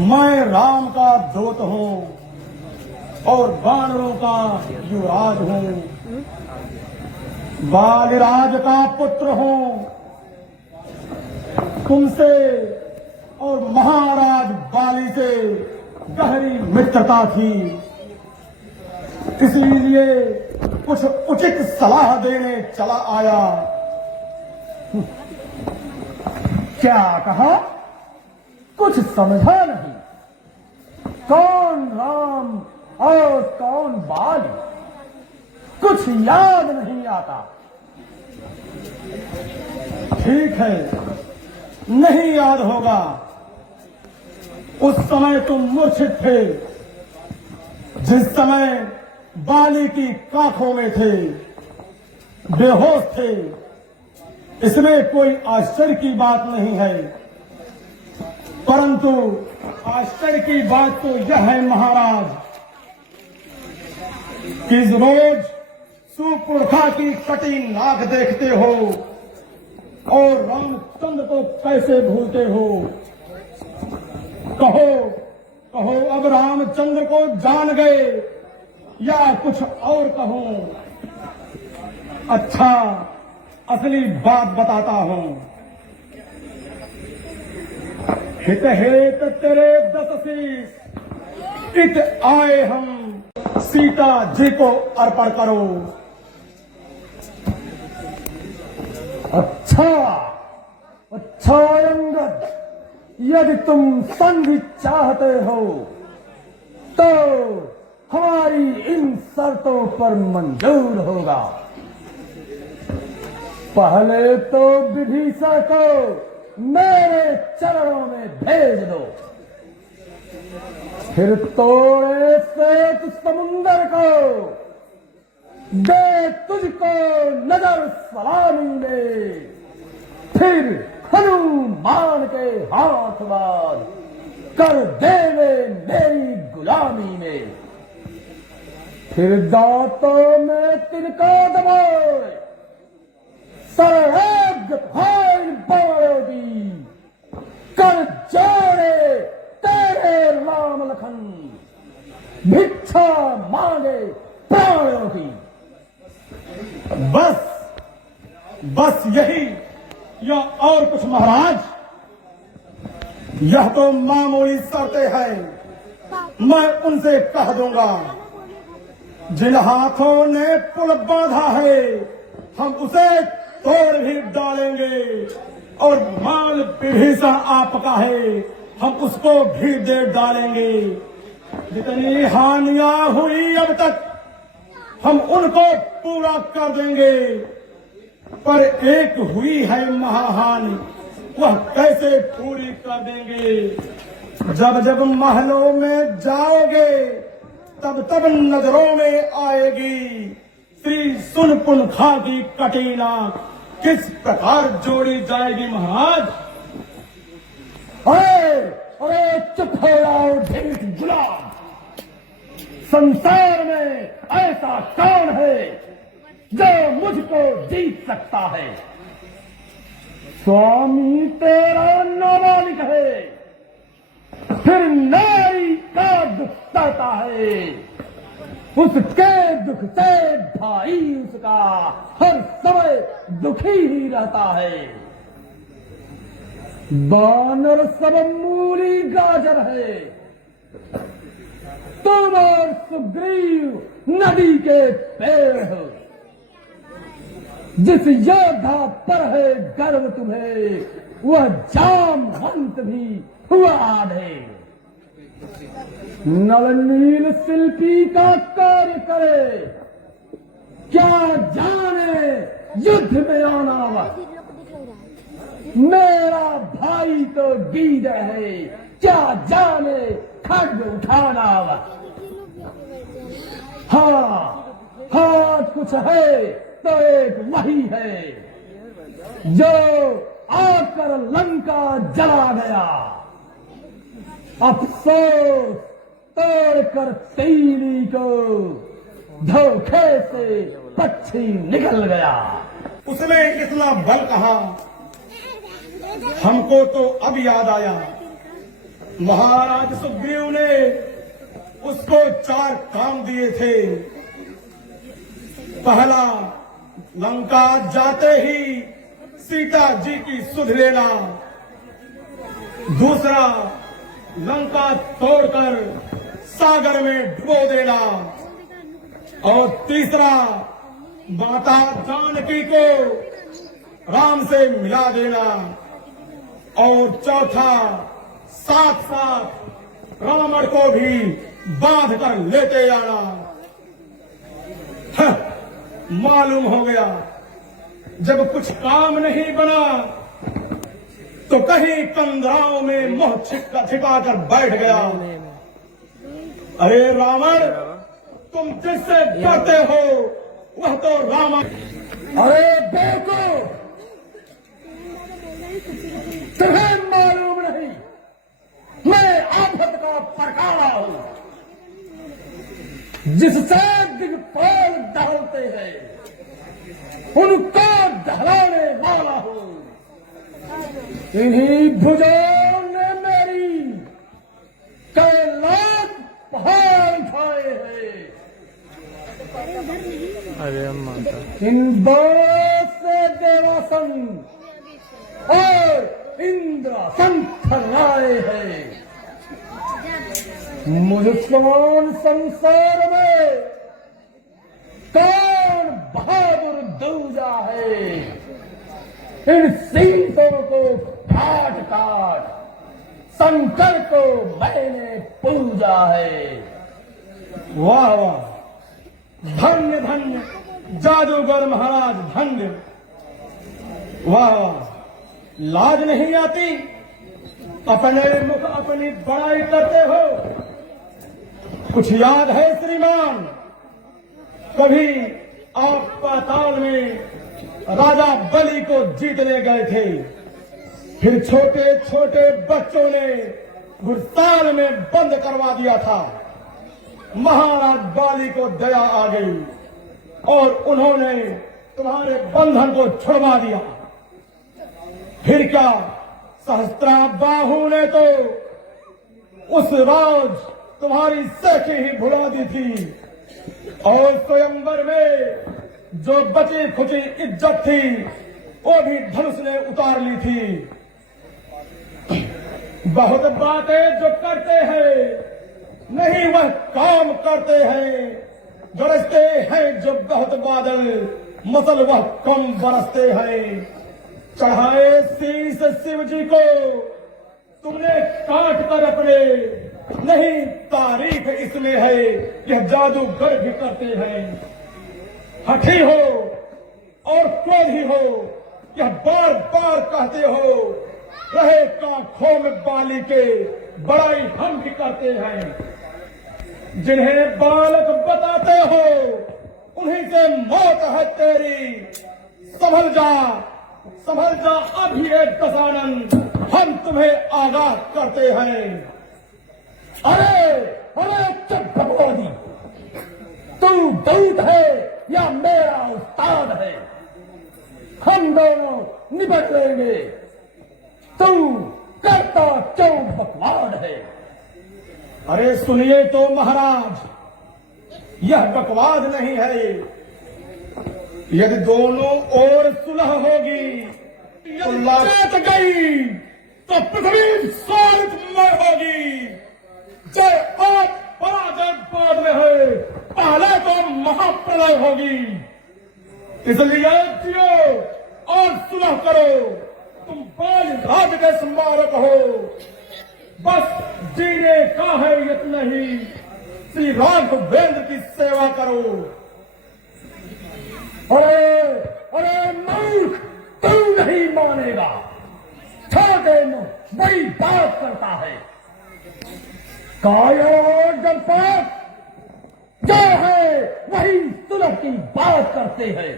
मैं राम का दूत हूँ और वानरों का युवराज हूँ, बालिराज का पुत्र हूँ। तुमसे और महाराज बाली से गहरी मित्रता थी, इसीलिए कुछ उचित सलाह देने चला आया। क्या कहा? कुछ समझा नहीं। कौन राम और कौन बाली, कुछ याद नहीं आता। ठीक है, नहीं याद होगा। उस समय तुम मूर्छित थे, जिस समय बाली की कांखों में थे, बेहोश थे। इसमें कोई आश्चर्य की बात नहीं है, परंतु आश्चर्य की बात तो यह है महाराज कि रोज सुपुरखा की कटी नाक देखते हो और रामचंद्र को कैसे भूलते हो। कहो कहो, अब रामचंद्र को जान गए या कुछ और कहो? अच्छा, असली बात बताता हूं। हित हेत तेरे 10 शीश इत आए हम, सीता जी को अर्पण करो। अच्छा अच्छा अंगद, यदि तुम संधि चाहते हो तो हमारी इन शर्तों पर मंजूर होगा। पहले तो विभीषण को मेरे चरणों में भेज दो, फिर तोड़े श्वेत समुंदर को दे तुझको नजर सलामी में, फिर हनुमान के हाथ बांध कर देवे मेरी गुलामी में, फिर दांतों में तिनका दबाए सरहद भाई बाड़ोगी कर जोड़े तेरे राम लखन, भिक्षा मांगे प्राणों की। बस यही या और कुछ महाराज? यह तो मामूली शर्तें हैं, मैं उनसे कह दूंगा। जिन हाथों ने पुल बांधा है हम उसे तोड़ भी डालेंगे, और माल विभीषण आपका है हम उसको भी दे डालेंगे। जितनी हानियां हुई अब तक हम उनको पूरा कर देंगे, पर एक हुई है महाहानि, वह कैसे पूरी कर देंगे? जब जब महलों में जाओगे तब तब नजरों में आएगी श्री सुनपुनखा की कटीना किस प्रकार जोड़ी जाएगी महाराज। अरे चुप हो जाओ ढेर गुलाम। संसार में ऐसा कौन है जो मुझको जीत सकता है? स्वामी तेरा नाबालिग है, फिर नारी का दुख सहता है, उसके दुख से भाई उसका हर समय दुखी ही रहता है। बानर सब मूली गाजर है, तुम और सुग्रीव नदी के पेड़ हो। जिस योद्धा पर है गर्व तुम्हें, वह जामवंत भी हुआ आधे। नवनील शिल्पी का कार्य करे, क्या जाने युद्ध में आना वा। मेरा भाई तो गीदड़ है, क्या जाने खड्ग उठाना वा। हाँ कुछ है तो एक वही है जो आकर लंका जला गया। अफसोस तोड़कर तीली को धोखे से पक्षी निकल गया। उसने इतना बल कहा, हमको तो अब याद आया महाराज सुग्रीव ने उसको 4 काम दिए थे। पहला, लंका जाते ही सीता जी की सुध लेना। दूसरा, लंका तोड़कर सागर में डुबो देना। और तीसरा, माता जानकी को राम से मिला देना। और चौथा, साथ साथ रावण को भी बांध कर लेते आना। मालूम हो गया, जब कुछ काम नहीं बना तो कहीं कंदराओं में मुंह छिपा कर बैठ गया। अरे रावण, तुम जिससे डरते हो वह तो रावण। अरे देखो, तुम्हें मालूम नहीं मैं आफत का परखाना हूं, जिससे दिग्पाल दहलते हैं उनको दहलाने वाला हूं। इन्हीं भुजाओं ने मेरी कैलाश पहाड़ उठाए हैं। अरे माता, इन बाणों से देवासन और इंद्रासन थर्राए हैं। मुझ संसार में कौन बहादुर दूजा है? इन सीतों को काट काट शंकर को मैंने पूजा है। वाह वाह, धन्य धन्य जादूगर महाराज, धन्य। वाह वाह, लाज नहीं आती? अपने मुख अपनी बड़ाई करते हो। कुछ याद है श्रीमान, कभी आप पाताल में राजा बलि को जीतने गए थे, फिर छोटे छोटे बच्चों ने घुड़साल में बंद करवा दिया था। महाराज बाली को दया आ गई और उन्होंने तुम्हारे बंधन को छुड़वा दिया। फिर क्या, सहस्त्राबाहु ने तो उस राज तुम्हारी सखी ही भुला दी थी, और स्वयंवर में जो बची खुची इज्जत थी वो भी धनुष ने उतार ली थी। बहुत बातें जो करते हैं नहीं वह काम करते हैं, गरजते हैं जो बहुत बादल मसल वह कम बरसते हैं। चढ़ाए शीश शिव जी को तुमने काट कर अपने, नहीं तारीफ इसमें है यह जादूगर भी करते हैं। हठी हो और क्रोधी हो यह बार बार कहते हो, रहे कांखों में बाली के बड़ाई हम भी करते हैं। जिन्हें बालक बताते हो उन्हीं से मौत है तेरी। संभल जा, संभल जा, अभी एक दशानन हम तुम्हें आगाह करते हैं। अरे अरे चुप भगवानी, तू दूत है या मेरा उस्ताद है? हम दोनों निपट लेंगे। तू करता क्यों बकवाद है? अरे सुनिए तो महाराज, यह बकवाद नहीं है। यदि दोनों ओर सुलह होगी तो लागत गई तो पृथ्वी स्वालितमय होगी। जय आप पराजय बाद में है, पहले तो महाप्रलय होगी। इसलिए जियो और सुलह करो। तुम बाल राज के स्मारक हो, बस जीने का है इतना ही। श्री राघवेंद्र की सेवा करो। अरे अरे मूर्ख, तू नहीं मानेगा। छोटे मुंह बड़ी बात करता है। काया और जनपद जो है वही सुलह की बात करते हैं।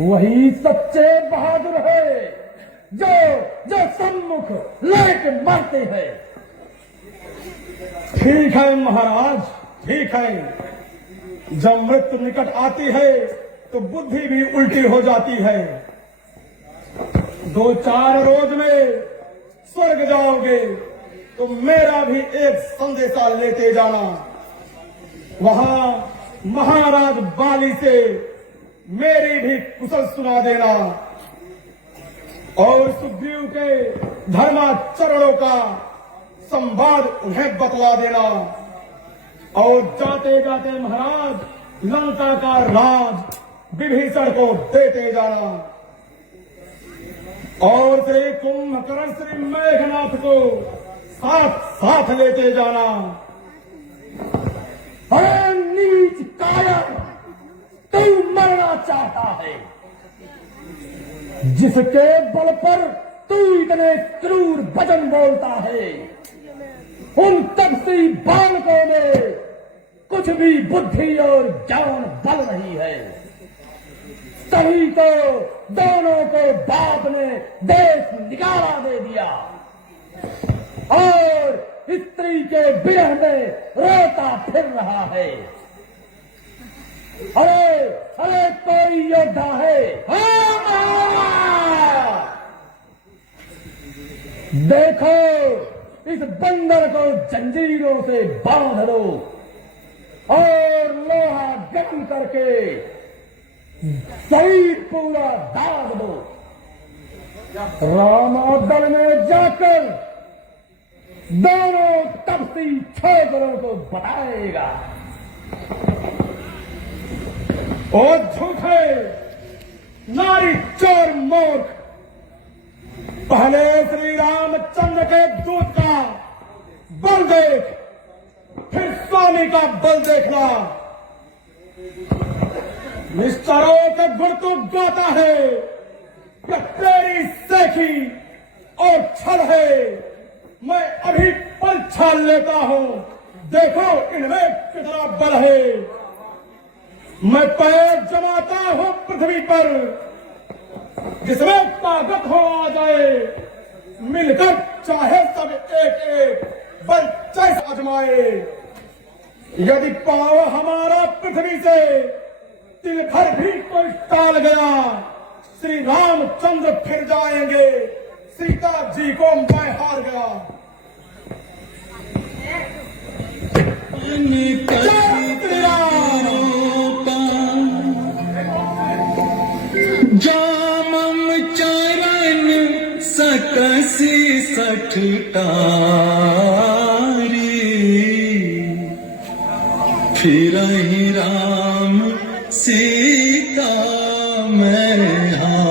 वही सच्चे बहादुर है जो जो सम्मुख लेके मरते हैं। ठीक है महाराज, ठीक है। जब मृत्यु निकट आती है तो बुद्धि भी उल्टी हो जाती है। 2-4 रोज में स्वर्ग जाओगे। तो मेरा भी एक संदेशा लेते जाना। वहां महाराज बाली से मेरी भी कुशल सुना देना और सुग्रीव के धर्माचरणों का संवाद उन्हें बतला देना। और जाते जाते महाराज लंका का राज विभीषण को देते जाना और श्री कुंभकर्ण श्री मेघनाथ को साथ साथ लेते जाना। अरे नीच कायर, तू मरना चाहता है, जिसके बल पर तू इतने क्रूर वचन बोलता है। उन तपसी बालकों में कुछ भी बुद्धि और ज्ञान बल नहीं है। सही को दोनों को बाप ने देश निकाला दे दिया और स्त्री के विरह में रोता फिर रहा है। अरे अरे कोई योद्धा है, देखो इस बंदर को जंजीरों से बांध लो और लोहा गर्म करके शरीर पूरा दाग दो। रामोदल में जाकर दोनों तपसी छोकरों को बताएगा। ओ झूठे नारी चोर मूर्ख, पहले श्री रामचंद्र के दूत का बल देख, फिर स्वामी का बल देखना। निष्ठुरों का गुण तो गाता है कि तेरी सेखी और छल है। मैं अभी पल छाल लेता हूं, देखो इनमें कितना बल है। मैं पैर जमाता हूं पृथ्वी पर, जिसमें ताकत हो आ जाए, मिलकर चाहे सब एक एक बल जैसे आजमाए। यदि पाव हमारा पृथ्वी से तिल भर भी कोई टाल गया, श्री रामचंद्र फिर जाएंगे, सीता जी को मैं हार गया। जामम चरण सकसी सठतारी, फिरहि राम सीता मैं हारी।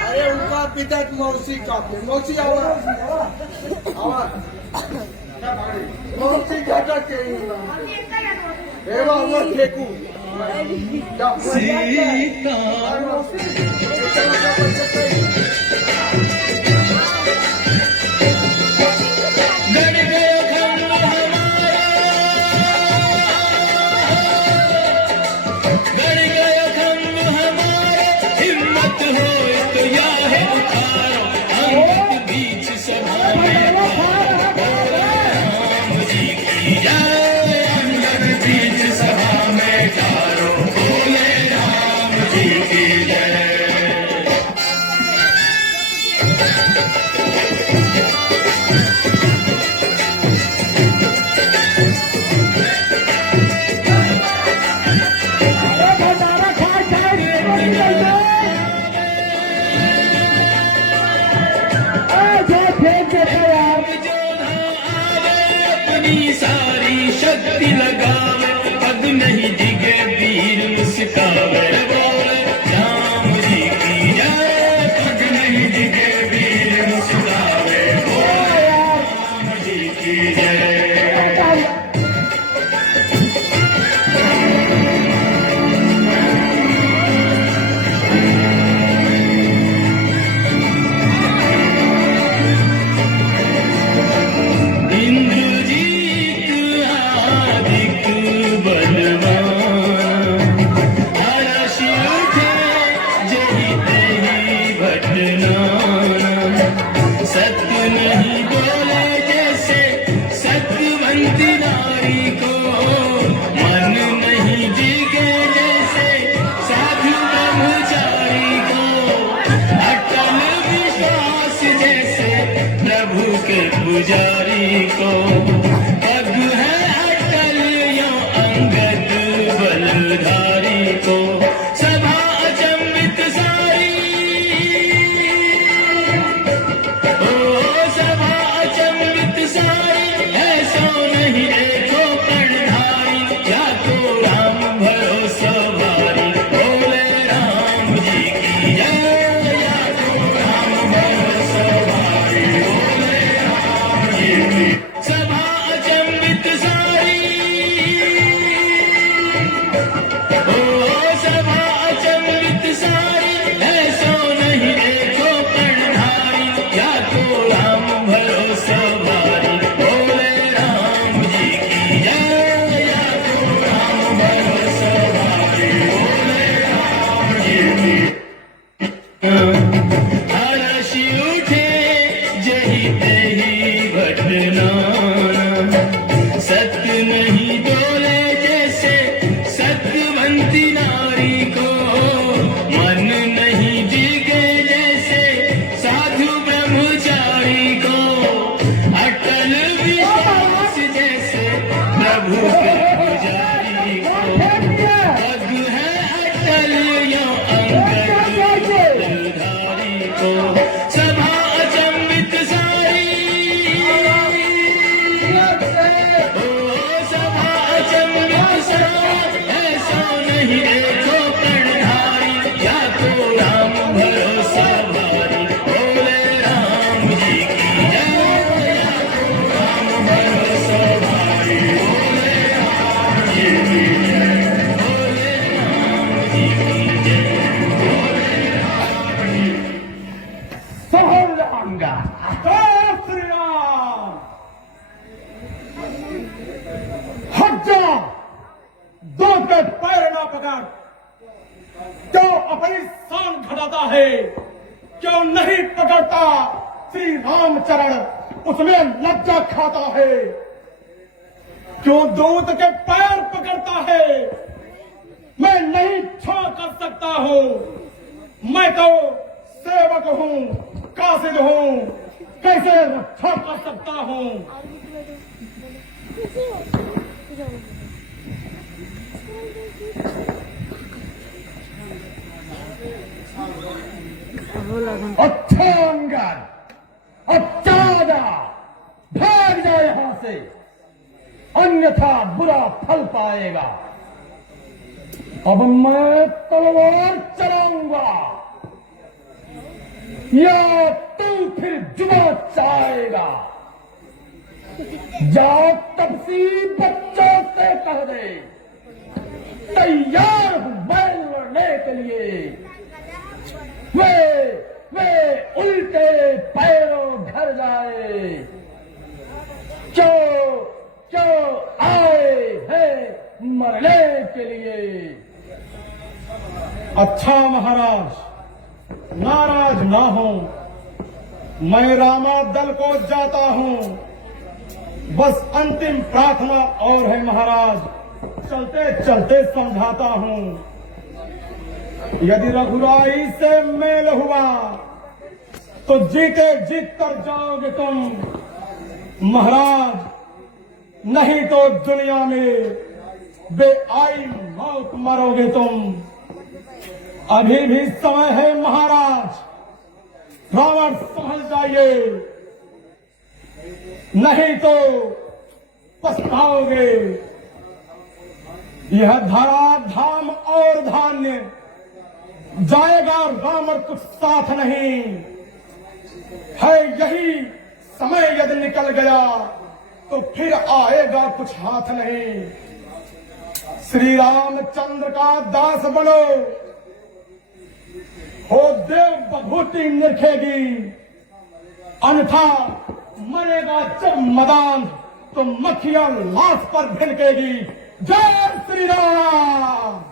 अरे उनका पिता मौसी का मौसी आवाज मौसी घाटा के वो फेंकू सीता सारी शक्ति लगावे, पग नहीं दिगे वीर मुस्कावे। राम जी की जय, पग नहीं दिगे वीर मुस्कावे। राम जी की जय। इंद्रजीत आदिक नहीं डोले जैसे सत्यवंती नारी को, मन नहीं जिगे जैसे साधु ब्रह्मचारी को, अटल विश्वास जैसे प्रभु के पुजारी को, पग है अटल यो अंगद बलधारी को, सभा अचंभित सारी, ओ सभा अचंभित सारी, ऐसा नहीं देखो कर्णधारी, या तो राम भरोसा भारी, बोले राम जी की जय, या तो राम भरोसा भारी, बोले राम जी की, सभा अचंभित सारी, ओ सभा अचंभित सारी, ऐसा नहीं देखो कर्णधारी, या तो राम भरोसा भारी, बोले राम जी की जय, या तो राम भरोसा भारी, बोले राम जी की। हर्षि उठे जही तही घटना, सत्य नहीं डोले जैसे सत्यवंती नारी को, मन नहीं जिगे जैसे साधु ब्रह्मचारी को, अटल विश्वास जैसे प्रभु के पुजारी को, पग है अटल यो अंगद बलधारी को, सभा अचंभित सारी, ओ सभा अचंभित सारी, ऐसा नहीं देखो कर्णधारी, या तो राम भरोसा भारी, बोले राम जी की जय, या तो राम भरोसा भारी, बोले राम जी की जय, बोले राम जी की जय, बोले राम जी की। सोहंगा जय श्री राम। हट जा, दो के पैर ना पकड़, क्यों अपनी शान घटाता है, क्यों नहीं पकड़ता श्री रामचरण, उसमें लज्जा खाता है, क्यों दूत के पैर पकड़ता है, मैं नहीं छा कर सकता हूँ, मैं तो सेवक हूँ, कासिद हूँ, कैसे रक्षा कर सकता हूँ। अच्छा अंगद, अब चला जा, भाग जा यहां से, अन्यथा बुरा फल पाएगा। अब मैं तलवार चलाऊंगा, या तू फिर जुआ चाहेगा। जाओ तपसी बच्चों से कह दे, तैयार हूं बैल लड़ने के लिए, वे उल्टे पैरों घर जाए, क्यों आए हैं मरने के लिए। अच्छा महाराज, नाराज ना हो, मैं रामा दल को जाता हूँ, बस अंतिम प्रार्थना और है महाराज, चलते चलते समझाता हूँ। यदि रघुराई से मेल हुआ तो जीते जीत कर जाओगे तुम महाराज, नहीं तो दुनिया में बेआई मौत मरोगे तुम। अभी भी समय है महाराज, रावण समझ जाइए, नहीं तो पछताओगे। यह धरा धाम और धान्य जाएगा, रावण कुछ साथ नहीं है। यही समय यदि निकल गया तो फिर आएगा कुछ हाथ नहीं। श्री रामचंद्र का दास बनो, हो देव बभूति निरखेगी, अन्यथा मरेगा जब मदान तो मक्खियां लाश पर भिनकेगी। जय श्री राम।